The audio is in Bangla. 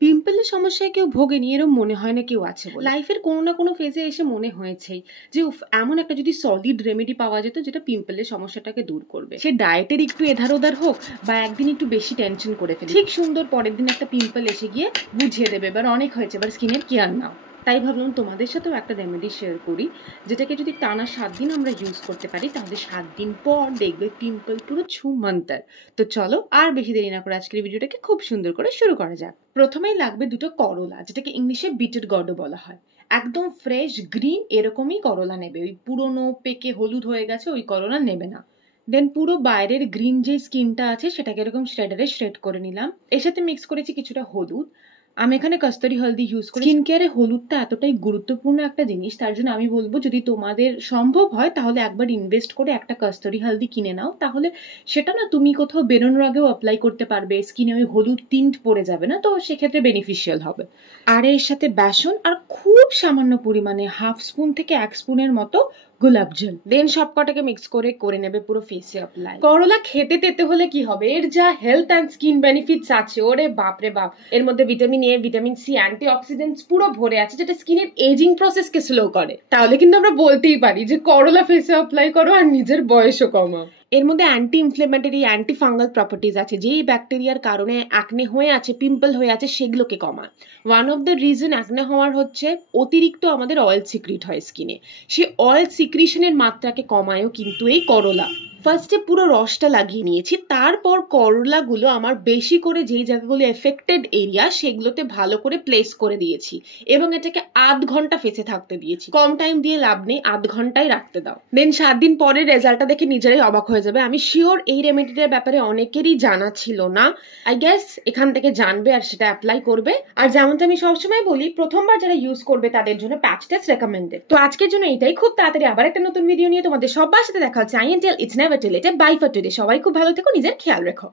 পিম্পলের সমস্যায় কেউ ভোগেনি এরকম মনে হয় না কেউ আছে বলে। লাইফের কোনো না কোনো ফেজে এসে মনে হয়েছেই যে উফ, এমন একটা যদি সলিড রেমেডি পাওয়া যেত যেটা পিম্পলের সমস্যাটাকে দূর করবে। সে ডায়েটের একটু এধার ওধার হোক বা একদিন একটু বেশি টেনশন করে ফেলে, ঠিক সুন্দর পরের দিন একটা পিম্পল এসে গিয়ে বুঝিয়ে দেবে এবার অনেক হয়েছে, এবার স্কিনের কেয়ার নাও। তাই ভাবলাম তোমাদের সাথেও একটা রেমেডি শেয়ার করি, যেটাকে যদি টানা 7 দিন আমরা ইউজ করতে পারি তাহলে 7 দিন পর দেখবে পিম্পল পুরো ছুমন্তর। তো চলো আর বেশি দেরি না করে আজকের ভিডিওটাকে খুব সুন্দর করে শুরু করা যাক। প্রথমেই লাগবে দুটো করলা, যেটাকে ইংলিশে বিটেড গর্ডও বলা হয়। একদম ফ্রেশ গ্রিন এরকমই করলা নেবে, ওই পুরনো পেকে হলুদ হয়ে গেছে ওই করলা নেবে না। দেন পুরো বাইরের গ্রিন যে স্কিনটা আছে সেটাকে এরকম শ্রেডারে শ্রেড করে নিলাম। এর সাথে মিক্স করেছি কিছুটা হলুদ। আমি এখানে কস্তুরি হলদি ইউজ করি। স্কিন কেয়ারে হলুদটা এতটাই গুরুত্বপূর্ণ একটা জিনিস, তার জন্য আমি বলবো যদি তোমাদের সম্ভব হয় তাহলে একবার ইনভেস্ট করে একটা কস্তুরি হলদি কিনে নাও, তাহলে সেটা না তুমি কোথাও বেরোনোর আগেও অ্যাপ্লাই করতে পারবে, স্কিনে ওই হলুদ টিন্ট পড়ে যাবে না, তো সেক্ষেত্রে বেনিফিশিয়াল হবে। আর এর সাথে বেসন আর খুব সামান্য পরিমাণে হাফ স্পুন থেকে 1 স্পুনের মতো গোলাপ জল, দেন সব কটাকে মিক্স করে নেবে পুরো ফেসে অ্যাপ্লাই। করলা খেতে তেতে হলে কি হবে, এর যা হেলথ অ্যান্ড স্কিন বেনিফিটস আছে ওরে বাপরে বাপ। এর মধ্যে vitamin A, vitamin C, antioxidants পুরো ভরে আছে, যেটা স্কিনের এজিং প্রসেসকে স্লো করে। তাহলে কিন্তু আমরা বলতেই পারি যে করলা ফেসে অ্যাপ্লাই করো আর নিজের বয়সও কমাও। এর মধ্যে anti inflammatory, anti fungal properties আছে, যেই ব্যাকটেরিয়ার কারণে অ্যাকনে হয়ে আছে, পিম্পল হয়ে আছে, সেগুলোকে কমায়। One of the reason acne হওয়ার হচ্ছে অতিরিক্ত আমাদের অয়েল সিক্রিট হয় স্কিনে, সেই অয়েল সিক্রিশনের মাত্রাকে কমায়ও কিন্তু এই করলা। ফার্স্টে পুরো রসটা লাগিয়ে নিয়েছি, তারপর করলাগুলো আমার বেশি করে যেই জায়গাগুলো এফেক্টেড এরিয়া সেগুলোতে ভালো করে প্লেস করে দিয়েছি এবং এটাকে 8 ঘন্টা ফেসে থাকতে দিয়েছি। কম টাইম দিয়ে লাভ নেই, 8 ঘন্টাই রাখতে দাও। দেন 7 দিন পরে রেজাল্টটা দেখে নিজেরাই অবাক হয়ে যাবে। আমি শিওর এই রেমেডিটার ব্যাপারে অনেকেরই জানা ছিল না, আই গেস এখান থেকে জানবে আর সেটা অ্যাপ্লাই করবে। আর যেমনটা আমি সবসময় বলি, প্রথমবার যারা ইউজ করবে তাদের জন্য প্যাচ টেস্ট রেকমেন্ডেড। তো আজকের জন্য এটাই, খুব তাড়াতাড়ি আবার একটা নতুন ভিডিও নিয়ে তোমাদের সবার সাথে দেখা হচ্ছে। I and tell it's never too late. Bye for today. সবাই খুব ভালো থেকো, নিজের খেয়াল রেখো।